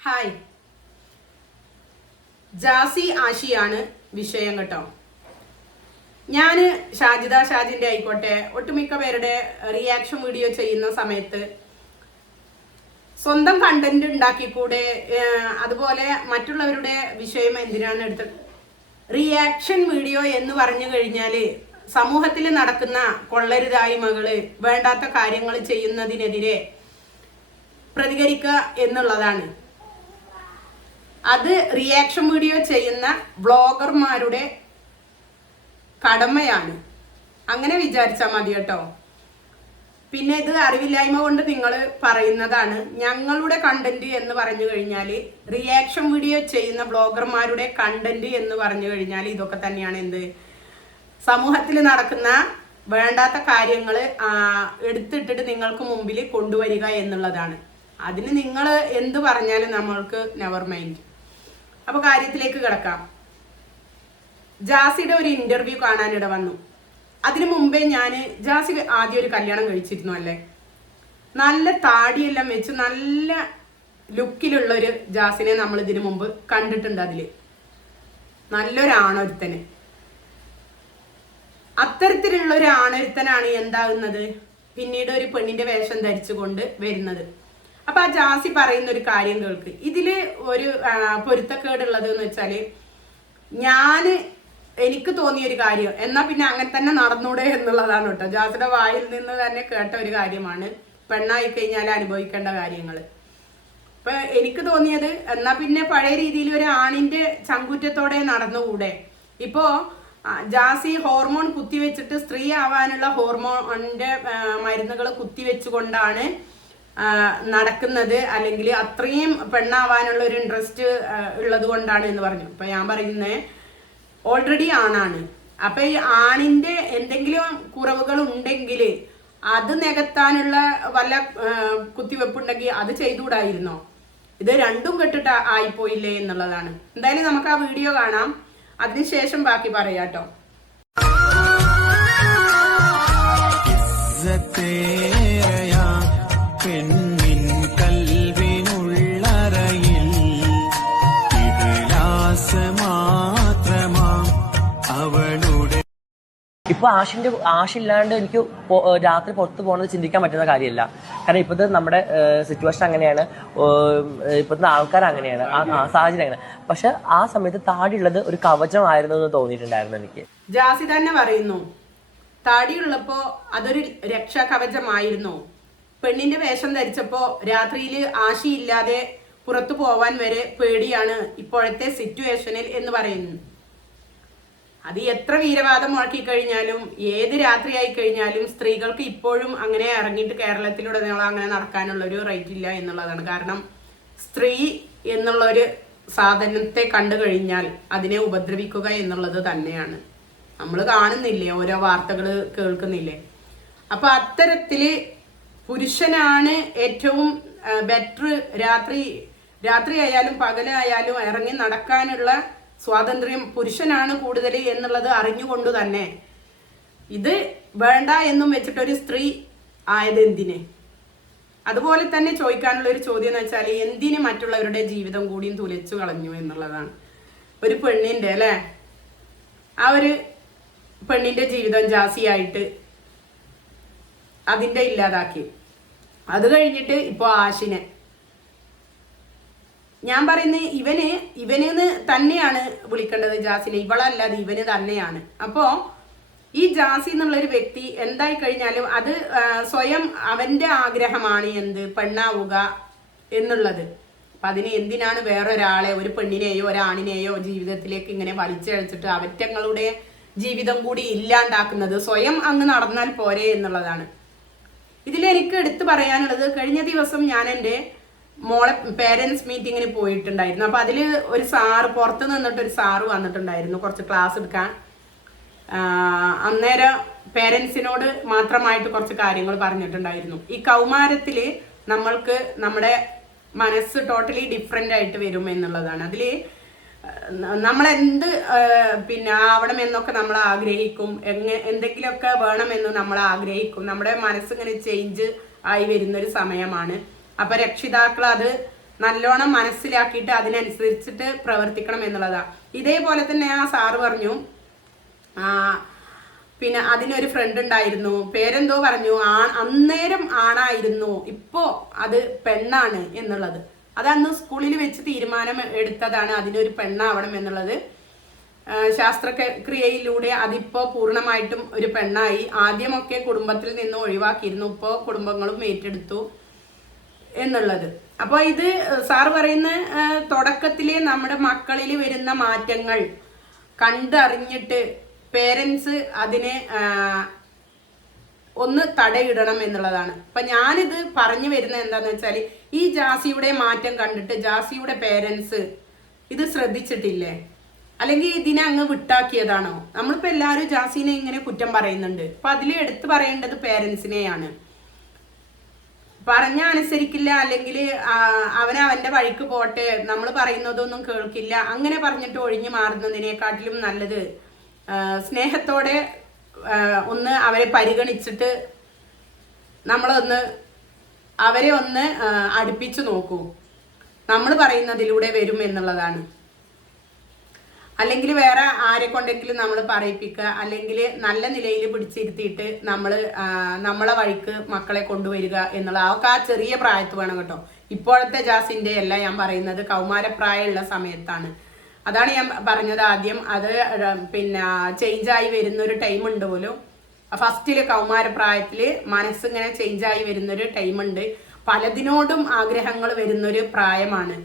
Hi Jassie ആഷിയാണ് വിഷയം കേട്ടോ. ഞാൻ ഷാജിദ ഷാജിന്റെ ആയിക്കോട്ടെ ഒട്ടുമിക്ക പേരുടെ റിയാക്ഷൻ വീഡിയോ ചെയ്യുന്ന സമയത്ത് സ്വന്തം കണ്ടന്റ് ഉണ്ടാക്കിക്കൂടെ അതുപോലെ മറ്റുള്ളവരുടെ വിഷയം എന്തിനാണ് എടുത്ത് റിയാക്ഷൻ വീഡിയോ എന്ന് പറഞ്ഞു കഴിഞ്ഞാൽ സമൂഹത്തിൽ നടക്കുന്ന കൊള്ളരുതായ്മകൾ വേണ്ടാത്ത കാര്യങ്ങൾ ചെയ്യുന്നതിനെതിരെ പ്രതികരിക്കുക എന്നുള്ളതാണ്. അത് റിയാക്ഷൻ വീഡിയോ ചെയ്യുന്ന ബ്ലോഗർമാരുടെ കടമയാണ്. അങ്ങനെ വിചാരിച്ചാൽ മതി കേട്ടോ. പിന്നെ ഇത് അറിവില്ലായ്മ കൊണ്ട് നിങ്ങൾ പറയുന്നതാണ്. ഞങ്ങളുടെ കണ്ടന്റ് എന്ന് പറഞ്ഞു കഴിഞ്ഞാൽ റിയാക്ഷൻ വീഡിയോ ചെയ്യുന്ന ബ്ലോഗർമാരുടെ കണ്ടന്റ് എന്ന് പറഞ്ഞു കഴിഞ്ഞാൽ ഇതൊക്കെ തന്നെയാണ് എന്ത്? സമൂഹത്തിൽ നടക്കുന്ന വേണ്ടാത്ത കാര്യങ്ങൾ എടുത്തിട്ടിട്ട് നിങ്ങൾക്ക് മുമ്പിൽ കൊണ്ടുവരിക എന്നുള്ളതാണ്. അതിന് നിങ്ങൾ എന്ത് പറഞ്ഞാലും നമ്മൾക്ക് നെവർ മൈൻഡ് അപ്പൊ കാര്യത്തിലേക്ക് കിടക്കാം. ജാസിയുടെ ഒരു ഇന്റർവ്യൂ കാണാനിട വന്നു. അതിനു മുമ്പേ ഞാൻ ജാസി ആദ്യം ഒരു കല്യാണം കഴിച്ചിരുന്നു അല്ലേ? നല്ല താടിയെല്ലാം വെച്ച് നല്ല ലുക്കിലുള്ള ഒരു ജാസിനെ നമ്മൾ ഇതിനു മുമ്പ് കണ്ടിട്ടുണ്ട് അതിൽ. നല്ലൊരാണൊരുത്തന്. അത്തരത്തിലുള്ള ഒരു ആണൊരുത്തനാണ് എന്താകുന്നത്? പിന്നീട് ഒരു പെണ്ണിന്റെ വേഷം ധരിച്ചുകൊണ്ട് വരുന്നത്. അപ്പൊ ആ ജാസി പറയുന്ന ഒരു കാര്യം കേൾക്ക്. ഇതിൽ ഒരു പൊരുത്തക്കേടുള്ളത് എന്ന് വെച്ചാൽ ഞാൻ എനിക്ക് തോന്നിയ ഒരു കാര്യം എന്നാ പിന്നെ അങ്ങനെ തന്നെ നടന്നൂടെ എന്നുള്ളതാണ് കേട്ടോ. ജാസിയുടെ വായിൽ നിന്ന് തന്നെ കേട്ട ഒരു കാര്യമാണ് പെണ്ണായി കഴിഞ്ഞാൽ അനുഭവിക്കേണ്ട കാര്യങ്ങൾ അപ്പൊ എനിക്ക് തോന്നിയത് എന്നാ പിന്നെ പഴയ രീതിയിൽ ഒരു ആണിന്റെ ചങ്കുറ്റത്തോടെ നടന്നുകൂടെ? ഇപ്പോ ജാസി ഹോർമോൺ കുത്തിവെച്ചിട്ട് സ്ത്രീ ആവാനുള്ള ഹോർമോണിന്റെ മരുന്നുകൾ കുത്തിവെച്ചുകൊണ്ടാണ് നടക്കുന്നത് അല്ലെങ്കിൽ അത്രയും പെണ്ണാവാനുള്ള ഒരു ഇൻട്രസ്റ്റ് ഉള്ളത് കൊണ്ടാണ് എന്ന് പറഞ്ഞു. ഇപ്പൊ ഞാൻ പറയുന്നത് ഓൾറെഡി ആണാണ്. അപ്പൊ ഈ ആണിന്റെ എന്തെങ്കിലും കുറവുകൾ ഉണ്ടെങ്കിൽ അത് നികത്താനുള്ള വല്ല കുത്തിവെപ്പുണ്ടെങ്കിൽ അത് ചെയ്തുകൂടായിരുന്നോ? ഇത് രണ്ടും കെട്ടിട്ട് ആയിപ്പോയില്ലേ എന്നുള്ളതാണ്. എന്തായാലും നമുക്ക് ആ വീഡിയോ കാണാം. അതിനുശേഷം ബാക്കി പറയാട്ടോ ഇപ്പൊ ആഷിന്റെ ആഷില്ലാണ്ട് എനിക്ക് രാത്രി പുറത്ത് പോകുന്നത് ചിന്തിക്കാൻ പറ്റുന്ന കാര്യമല്ല. കാരണം ഇപ്പോഴത്തെ നമ്മുടെ സിറ്റുവേഷൻ അങ്ങനെയാണ്. ഇപ്പോഴത്തെ ആൾക്കാർ അങ്ങനെയാണ്. സാഹചര്യം അങ്ങനെ. പക്ഷെ ആ സമയത്ത് താടിയുള്ളത് ഒരു കവചമായിരുന്നു എന്ന് തോന്നിയിട്ടുണ്ടായിരുന്നു എനിക്ക്. ജാസി തന്നെ പറയുന്നു താടിയുള്ളപ്പോ അതൊരു രക്ഷാ കവചമായിരുന്നു. പെണ്ണിന്റെ വേഷം ധരിച്ചപ്പോ രാത്രിയിൽ ആശയില്ലാതെ പുറത്തു പോവാൻ വരെ പേടിയാണ് ഇപ്പോഴത്തെ സിറ്റുവേഷനിൽ എന്ന് പറയുന്നു. അത് എത്ര വീരവാദം മുഴക്കി കഴിഞ്ഞാലും ഏത് രാത്രിയായി കഴിഞ്ഞാലും സ്ത്രീകൾക്ക് ഇപ്പോഴും അങ്ങനെ ഇറങ്ങിയിട്ട് കേരളത്തിലുടനീളം അങ്ങനെ നടക്കാനുള്ള ഒരു റൈറ്റ് ഇല്ല എന്നുള്ളതാണ്. കാരണം സ്ത്രീ എന്നുള്ള ഒരു സാധനത്തെ കണ്ടു കഴിഞ്ഞാൽ അതിനെ ഉപദ്രവിക്കുക എന്നുള്ളത് തന്നെയാണ്. നമ്മൾ കാണുന്നില്ലേ ഓരോ വാർത്തകൾ കേൾക്കുന്നില്ലേ? അപ്പൊ അത്തരത്തിൽ പുരുഷനാണ് ഏറ്റവും ബെറ്റർ രാത്രി രാത്രി ആയാലും പകലായാലും ഇറങ്ങി നടക്കാനുള്ള സ്വാതന്ത്ര്യം പുരുഷനാണ് കൂടുതൽ എന്നുള്ളത് അറിഞ്ഞുകൊണ്ട് തന്നെ ഇത് വേണ്ട എന്നും വെച്ചിട്ടൊരു സ്ത്രീ ആയത് എന്തിന് അതുപോലെ തന്നെ ചോദിക്കാനുള്ള ഒരു ചോദ്യം എന്ന് വെച്ചാൽ എന്തിന് മറ്റുള്ളവരുടെ ജീവിതം കൂടിയും തുലച്ചു കളഞ്ഞു എന്നുള്ളതാണ്. ഒരു പെണ്ണിന്റെ അല്ലേ? ആ ഒരു പെണ്ണിന്റെ ജീവിതം ജാസിയായിട്ട് അതിന്റെ ഇല്ലാതാക്കി. അത് കഴിഞ്ഞിട്ട് ഇപ്പോൾ ആഷിനെ ഞാൻ പറയുന്നത് ഇവന് ഇവനെന്ന് തന്നെയാണ് വിളിക്കേണ്ടത് ജാസിനെ. ഇവളല്ലാതെ ഇവന് തന്നെയാണ്. അപ്പോ ഈ ജാസി എന്നുള്ളൊരു വ്യക്തി എന്തായി കഴിഞ്ഞാലും അത് സ്വയം അവന്റെ ആഗ്രഹമാണ് എന്ത്? പെണ്ണാവുക എന്നുള്ളത്. അപ്പൊ അതിന് എന്തിനാണ് വേറൊരാളെ ഒരു പെണ്ണിനെയോ ഒരാണിനെയോ ജീവിതത്തിലേക്ക് ഇങ്ങനെ വലിച്ചഴച്ചിട്ട് അവറ്റങ്ങളുടെ ജീവിതം കൂടി ഇല്ലാണ്ടാക്കുന്നത്? സ്വയം അങ്ങ് നടന്നാൽ പോരെ എന്നുള്ളതാണ്. ഇതിൽ എനിക്ക് എടുത്തു പറയാനുള്ളത് കഴിഞ്ഞ ദിവസം ഞാൻ എന്റെ മോളെ പേരൻസ് മീറ്റിങ്ങിന് പോയിട്ടുണ്ടായിരുന്നു. അപ്പൊ അതിൽ ഒരു സാറ് പുറത്ത് നിന്നിട്ട് ഒരു സാറ് വന്നിട്ടുണ്ടായിരുന്നു കുറച്ച് ക്ലാസ് എടുക്കാൻ. അന്നേരം പേരൻസിനോട് മാത്രമായിട്ട് കുറച്ച് കാര്യങ്ങൾ പറഞ്ഞിട്ടുണ്ടായിരുന്നു. ഈ കൗമാരത്തിൽ നമ്മൾക്ക് നമ്മുടെ മനസ്സ് ടോട്ടലി ഡിഫറെന്റ് ആയിട്ട് വരും എന്നുള്ളതാണ്. അതിൽ നമ്മളെന്ത് പിന്നെ ആവണം എന്നൊക്കെ നമ്മൾ ആഗ്രഹിക്കും. എങ്ങനെ എന്തെങ്കിലുമൊക്കെ വേണമെന്ന് നമ്മൾ ആഗ്രഹിക്കും. നമ്മുടെ മനസ്സിങ്ങനെ ചേഞ്ച് ആയി വരുന്നൊരു സമയമാണ്. അപ്പൊ രക്ഷിതാക്കൾ അത് നല്ലോണം മനസ്സിലാക്കിയിട്ട് അതിനനുസരിച്ചിട്ട് പ്രവർത്തിക്കണം എന്നുള്ളതാ. ഇതേപോലെ തന്നെ ആ സാറ് പറഞ്ഞു പിന്നെ അതിനൊരു ഫ്രണ്ട് ഉണ്ടായിരുന്നു. പേരെന്തോ പറഞ്ഞു ആ അന്നേരം ആണായിരുന്നു. ഇപ്പോ അത് പെണ്ണാണ് എന്നുള്ളത്. അത് അന്ന് സ്കൂളിൽ വെച്ച് തീരുമാനം എടുത്തതാണ് അതിനൊരു പെണ്ണാവണം എന്നുള്ളത്. ശാസ്ത്രക്രിയയിലൂടെ അതിപ്പോ പൂർണമായിട്ടും ഒരു പെണ്ണായി. ആദ്യമൊക്കെ കുടുംബത്തിൽ നിന്ന് ഒഴിവാക്കിയിരുന്നു. ഇപ്പോ കുടുംബങ്ങളും ഏറ്റെടുത്തു. എന്നുള്ളത്. അപ്പോൾ ഇത് സാർ പറയുന്ന തുടക്കത്തിലെ നമ്മുടെ മക്കളിൽ വരുന്ന മാറ്റങ്ങൾ കണ്ടറിഞ്ഞിട്ട് പേരൻസ് അതിനെ ഒന്ന് തടയിടണം എന്നുള്ളതാണ്. അപ്പൊ ഞാനിത് പറഞ്ഞു വരുന്നത് എന്താന്ന് വെച്ചാൽ ഈ ജാസിയുടെ മാറ്റം കണ്ടിട്ട് ജാസിയുടെ പേരൻസ് ഇത് ശ്രദ്ധിച്ചിട്ടില്ലേ? അല്ലെങ്കിൽ ഇതിനെ അങ്ങ് വിട്ടാക്കിയതാണോ? നമ്മളിപ്പോ എല്ലാവരും ജാസിനെ ഇങ്ങനെ കുറ്റം പറയുന്നുണ്ട്. അപ്പൊ അതിൽ എടുത്തു പറയേണ്ടത് പേരൻസിനെയാണ്. പറഞ്ഞ അനുസരിക്കില്ല അല്ലെങ്കിൽ അവൻ അവന്റെ വഴിക്ക് പോട്ടെ നമ്മൾ പറയുന്നതൊന്നും കേൾക്കില്ല അങ്ങനെ പറഞ്ഞിട്ട് ഒഴിഞ്ഞു മാറുന്നതിനെക്കാട്ടിലും നല്ലത് സ്നേഹത്തോടെ ഒന്ന് അവരെ പരിഗണിച്ചിട്ട് നമ്മളൊന്ന് അവരെ ഒന്ന് അടുപ്പിച്ചു നോക്കൂ. നമ്മൾ പറയുന്നതിലൂടെ വരും എന്നുള്ളതാണ്. അല്ലെങ്കിൽ വേറെ ആരെ കൊണ്ടെങ്കിലും നമ്മൾ പറയിപ്പിക്കുക അല്ലെങ്കിൽ നല്ല നിലയിൽ പിടിച്ചിരുത്തിയിട്ട് നമ്മൾ നമ്മളെ വഴിക്ക് മക്കളെ കൊണ്ടുവരിക എന്നുള്ള അവർക്ക് ആ ചെറിയ പ്രായത്ത് വേണം കേട്ടോ. ഇപ്പോഴത്തെ ജാസിന്റെ അല്ല ഞാൻ പറയുന്നത് കൗമാരപ്രായമുള്ള സമയത്താണ്. അതാണ് ഞാൻ പറഞ്ഞത് ആദ്യം. അത് പിന്നെ ചേഞ്ച് ആയി വരുന്ന ഒരു ടൈം ഉണ്ട് പോലും. ഫസ്റ്റിൽ കൗമാരപ്രായത്തിൽ മനസ്സിങ്ങനെ ചേഞ്ച് ആയി വരുന്നൊരു ടൈമുണ്ട് പലതിനോടും ആഗ്രഹങ്ങൾ വരുന്നൊരു പ്രായമാണ്.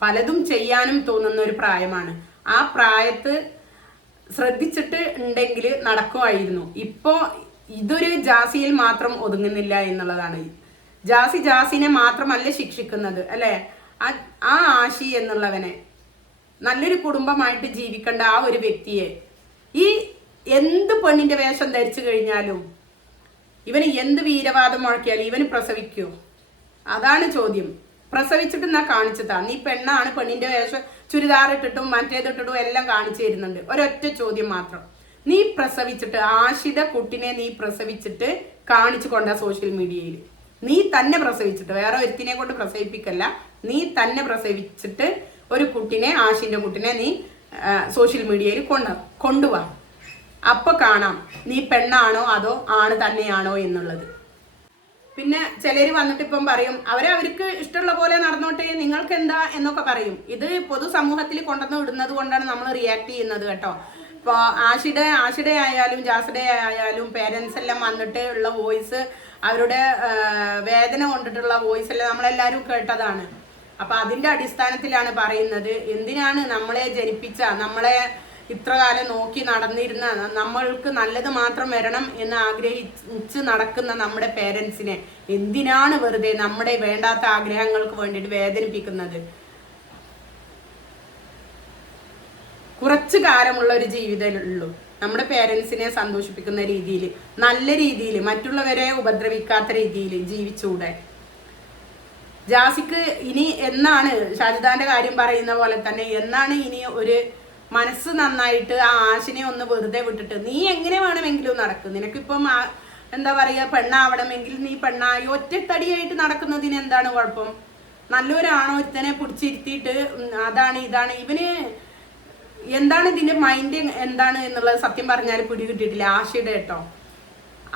പലതും ചെയ്യാനും തോന്നുന്ന ഒരു പ്രായമാണ്. ആ പ്രായത്ത് ശ്രദ്ധിച്ചിട്ട് ഉണ്ടെങ്കിൽ നടക്കുമായിരുന്നു. ഇപ്പോൾ ഇതൊരു ജാസിയിൽ മാത്രം ഒതുങ്ങുന്നില്ല എന്നുള്ളതാണ്. ജാസി ജാസിനെ മാത്രമല്ല ശിക്ഷിക്കുന്നത് അല്ലെ? ആ- ആശി എന്നുള്ളവനെ. നല്ലൊരു കുടുംബമായിട്ട് ജീവിക്കേണ്ട ആ ഒരു വ്യക്തിയെ. ഈ എന്ത് പെണ്ണിന്റെ വേഷം ധരിച്ചു കഴിഞ്ഞാലും ഇവന് എന്ത് വീരവാദം മുഴക്കിയാലും ഇവന് പ്രസവിക്കോ. അതാണ് ചോദ്യം. പ്രസവിച്ചിട്ട് എന്നാ കാണിച്ചതാ. നീ പെണ്ണാണ് പെണ്ണിന്റെ വേഷം ചുരിദാർ ഇട്ടിട്ടും മറ്റേതിട്ടിട്ടും എല്ലാം കാണിച്ചു തരുന്നുണ്ട്. ഒരൊറ്റ ചോദ്യം മാത്രം. നീ പ്രസവിച്ചിട്ട് ആശിത കുട്ടിനെ നീ പ്രസവിച്ചിട്ട് കാണിച്ചു കൊണ്ട സോഷ്യൽ മീഡിയയിൽ. നീ തന്നെ പ്രസവിച്ചിട്ട് വേറെ ഒരുത്തിനെ കൊണ്ട് പ്രസവിപ്പിക്കല്ല. നീ തന്നെ പ്രസവിച്ചിട്ട് ഒരു കുട്ടിനെ ആശിന്റെ കുട്ടിനെ നീ സോഷ്യൽ മീഡിയയിൽ കൊണ്ട കൊണ്ടുവാ. അപ്പൊ കാണാം നീ പെണ്ണാണോ അതോ ആണ് തന്നെയാണോ എന്നുള്ളത്. പിന്നെ ചിലർ വന്നിട്ട് ഇപ്പം പറയും അവരെ അവർക്ക് ഇഷ്ടമുള്ള പോലെ നടന്നോട്ടെ നിങ്ങൾക്ക് എന്താ എന്നൊക്കെ പറയും. ഇത് പൊതുസമൂഹത്തിൽ കൊണ്ടുവന്ന് വിടുന്നത് കൊണ്ടാണ് നമ്മൾ റിയാക്ട് ചെയ്യുന്നത് കേട്ടോ. ഇപ്പോൾ ആഷിഡെ ആഷിഡെ ആയാലും ജാസിയുടെ ആയാലും പേരൻസ് എല്ലാം വന്നിട്ട് ഉള്ള വോയിസ് അവരുടെ വേദന കൊണ്ടിട്ടുള്ള വോയിസ് എല്ലാം നമ്മളെല്ലാവരും കേട്ടതാണ്. അപ്പൊ അതിന്റെ അടിസ്ഥാനത്തിലാണ് പറയുന്നത് എന്തിനാണ് നമ്മളെ ജനിപ്പിച്ച നമ്മളെ ഇത്ര കാലം നോക്കി നടന്നിരുന്ന നമ്മൾക്ക് നല്ലത് മാത്രം വരണം എന്ന് ആഗ്രഹിച്ച് നടക്കുന്ന നമ്മുടെ പേരൻസിനെ എന്തിനാണ് വെറുതെ നമ്മുടെ വേണ്ടാത്ത ആഗ്രഹങ്ങൾക്ക് വേണ്ടിയിട്ട് വേദനിപ്പിക്കുന്നത്? കുറച്ചു കാലമുള്ള ഒരു ജീവിതമേ ഉള്ളൂ. നമ്മുടെ പേരൻസിനെ സന്തോഷിപ്പിക്കുന്ന രീതിയിൽ നല്ല രീതിയിൽ മറ്റുള്ളവരെ ഉപദ്രവിക്കാത്ത രീതിയിൽ ജീവിച്ചൂടെ ജാസിക്ക് ഇനി എന്നാണ് ഷാജിദാന്റെ കാര്യം പറയുന്ന പോലെ തന്നെ എന്നാണ് ഇനി ഒരു മനസ്സ് നന്നായിട്ട് ആ ആശിനെ ഒന്ന് വെറുതെ വിട്ടിട്ട് നീ എങ്ങനെ വേണമെങ്കിലും നടക്കും. നിനക്കിപ്പം എന്താ പറയുക പെണ്ണാവണമെങ്കിൽ നീ പെണ്ണായി ഒറ്റത്തടിയായിട്ട് നടക്കുന്നതിന് എന്താണ് കുഴപ്പം? നല്ലൊരാണോ ഒരുത്തനെ പിടിച്ചിരുത്തിയിട്ട് അതാണ് ഇതാണ്. ഇവന് എന്താണ് ഇതിന്റെ മൈൻഡ് എന്താണ് എന്നുള്ളത് സത്യം പറഞ്ഞാൽ പിടികിട്ടിട്ടില്ല. ആശയുടെ കേട്ടോ.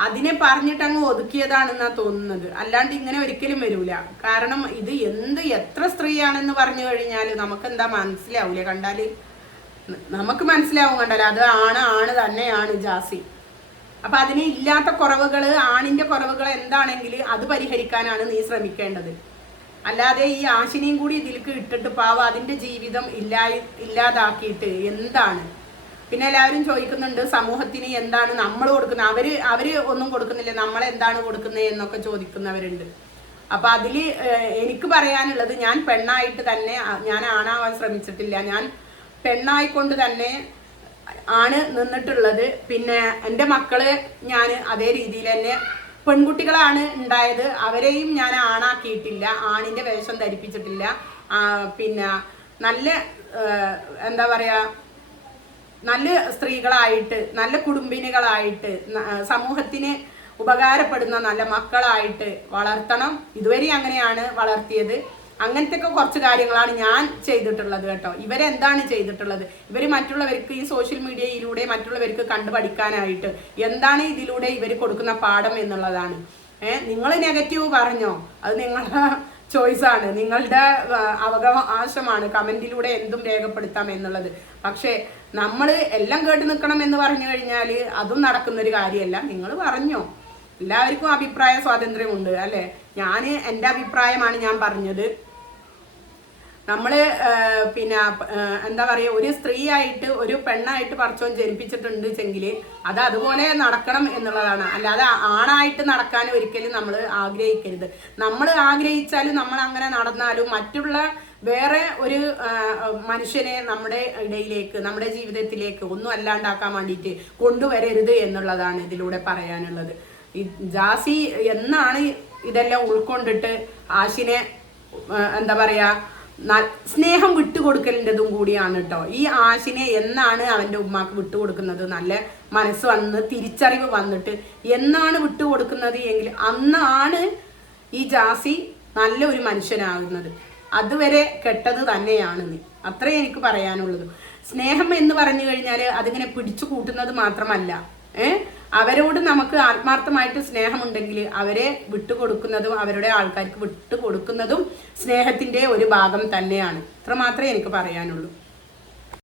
അതിനെ പറഞ്ഞിട്ട് അങ്ങ് ഒതുക്കിയതാണെന്നാ തോന്നുന്നത്. അല്ലാണ്ട് ഇങ്ങനെ ഒരിക്കലും വരൂല. കാരണം ഇത് എന്ത് എത്ര സ്ത്രീയാണെന്ന് പറഞ്ഞു കഴിഞ്ഞാൽ നമുക്ക് എന്താ മനസ്സിലാവൂല. കണ്ടാൽ നമുക്ക് മനസ്സിലാവും കണ്ടല്ലോ അത് ആണ് ആണ് തന്നെയാണ് ജാസി. അപ്പൊ അതിന് ഇല്ലാത്ത കുറവുകൾ ആണിന്റെ കുറവുകൾ എന്താണെങ്കിൽ അത് പരിഹരിക്കാനാണ് നീ ശ്രമിക്കേണ്ടത്. അല്ലാതെ ഈ ആശിനിയും കൂടി ഇതിലേക്ക് ഇട്ടിട്ട് പാവ അതിന്റെ ജീവിതം ഇല്ലാ ഇല്ലാതാക്കിയിട്ട് എന്താണ്? പിന്നെ എല്ലാവരും ചോദിക്കുന്നുണ്ട് സമൂഹത്തിന് എന്താണ് നമ്മൾ കൊടുക്കുന്നത് അവർ അവർ ഒന്നും കൊടുക്കുന്നില്ല നമ്മൾ എന്താണ് കൊടുക്കുന്നത് എന്നൊക്കെ ചോദിക്കുന്നവരുണ്ട്. അപ്പൊ അതിൽ എനിക്ക് പറയാനുള്ളത് ഞാൻ പെണ്ണായിട്ട് തന്നെ ഞാൻ ആണാവാൻ ശ്രമിച്ചിട്ടില്ല. ഞാൻ പെണ്ണായിക്കൊണ്ട് തന്നെ ആണ് നിന്നിട്ടുള്ളത്. പിന്നെ എന്റെ മക്കൾ ഞാൻ അതേ രീതിയിൽ തന്നെ പെൺകുട്ടികളാണ് ഉണ്ടായത്. അവരെയും ഞാൻ ആണാക്കിയിട്ടില്ല. ആണിന്റെ വേഷം ധരിപ്പിച്ചിട്ടില്ല. പിന്നെ നല്ല എന്താ പറയുക നല്ല സ്ത്രീകളായിട്ട് നല്ല കുടുംബിനികളായിട്ട് സമൂഹത്തിന് ഉപകാരപ്പെടുന്ന നല്ല മക്കളായിട്ട് വളർത്തണം. ഇതുവരെ അങ്ങനെയാണ് വളർത്തിയത്. അങ്ങനത്തെ ഒക്കെ കുറച്ച് കാര്യങ്ങളാണ് ഞാൻ ചെയ്തിട്ടുള്ളത് കേട്ടോ. ഇവരെന്താണ് ചെയ്തിട്ടുള്ളത്? ഇവർ മറ്റുള്ളവർക്ക് ഈ സോഷ്യൽ മീഡിയയിലൂടെ മറ്റുള്ളവർക്ക് കണ്ടു പഠിക്കാനായിട്ട് എന്താണ് ഇതിലൂടെ ഇവർ കൊടുക്കുന്ന പാഠം എന്നുള്ളതാണ്. ഏഹ് നിങ്ങൾ നെഗറ്റീവ് പറഞ്ഞോ? അത് നിങ്ങളുടെ ചോയ്സ് ആണ്. നിങ്ങളുടെ അവകാശമാണ് കമന്റിലൂടെ എന്തും രേഖപ്പെടുത്താം എന്നുള്ളത്. പക്ഷേ നമ്മൾ എല്ലാം കേട്ട് നിൽക്കണം എന്ന് പറഞ്ഞു കഴിഞ്ഞാൽ അതും നടക്കുന്ന ഒരു കാര്യമല്ല. നിങ്ങൾ പറഞ്ഞോ? എല്ലാവർക്കും അഭിപ്രായ സ്വാതന്ത്ര്യമുണ്ട് അല്ലെ? ഞാൻ എന്റെ അഭിപ്രായമാണ് ഞാൻ പറഞ്ഞത്. നമ്മൾ പിന്നെ എന്താ പറയുക ഒരു സ്ത്രീ ആയിട്ട് ഒരു പെണ്ണായിട്ട് പറച്ചോൻ ജനിപ്പിച്ചിട്ടുണ്ട് വെച്ചെങ്കിൽ അത് അതുപോലെ നടക്കണം എന്നുള്ളതാണ്. അല്ലാതെ ആണായിട്ട് നടക്കാൻ ഒരിക്കലും നമ്മൾ ആഗ്രഹിക്കരുത്. നമ്മൾ ആഗ്രഹിച്ചാലും നമ്മൾ അങ്ങനെ നടന്നാലും മറ്റുള്ള വേറെ ഒരു മനുഷ്യനെ നമ്മുടെ ഇടയിലേക്ക് നമ്മുടെ ജീവിതത്തിലേക്ക് ഒന്നും അല്ലാണ്ടാക്കാൻ വേണ്ടിയിട്ട് കൊണ്ടുവരരുത് എന്നുള്ളതാണ് ഇതിലൂടെ പറയാനുള്ളത്. ജാസി എന്നാണ് ഇതെല്ലാം ഉൾക്കൊണ്ടിട്ട് ആശിനെ എന്താ പറയാ സ്നേഹം വിട്ടുകൊടുക്കലിന്റെതും കൂടിയാണ് കേട്ടോ ഈ ആശിനെ എന്നാണ് അവന്റെ ഉമ്മാക്ക് വിട്ടുകൊടുക്കുന്നത്? നല്ല മനസ്സ് വന്ന് തിരിച്ചറിവ് വന്നിട്ട് എന്നാണ് വിട്ടുകൊടുക്കുന്നത് എങ്കിൽ അന്നാണ് ഈ ജാസി നല്ല ഒരു മനുഷ്യനാകുന്നത്. അതുവരെ കെട്ടത് തന്നെയാണ് നീ. അത്രേ എനിക്ക് പറയാനുള്ളത് സ്നേഹം എന്ന് പറഞ്ഞു കഴിഞ്ഞാൽ അതിങ്ങനെ പിടിച്ചു കൂട്ടുന്നത് മാത്രമല്ല. ഏ? അവരോട് നമുക്ക് ആത്മാർത്ഥമായിട്ട് സ്നേഹമുണ്ടെങ്കിൽ അവരെ വിട്ടുകൊടുക്കുന്നതും അവരുടെ ആൾക്കാർക്ക് വിട്ടുകൊടുക്കുന്നതും സ്നേഹത്തിന്റെ ഒരു ഭാഗം തന്നെയാണ്. ഇത്ര മാത്രമേ എനിക്ക് പറയാനുള്ളൂ.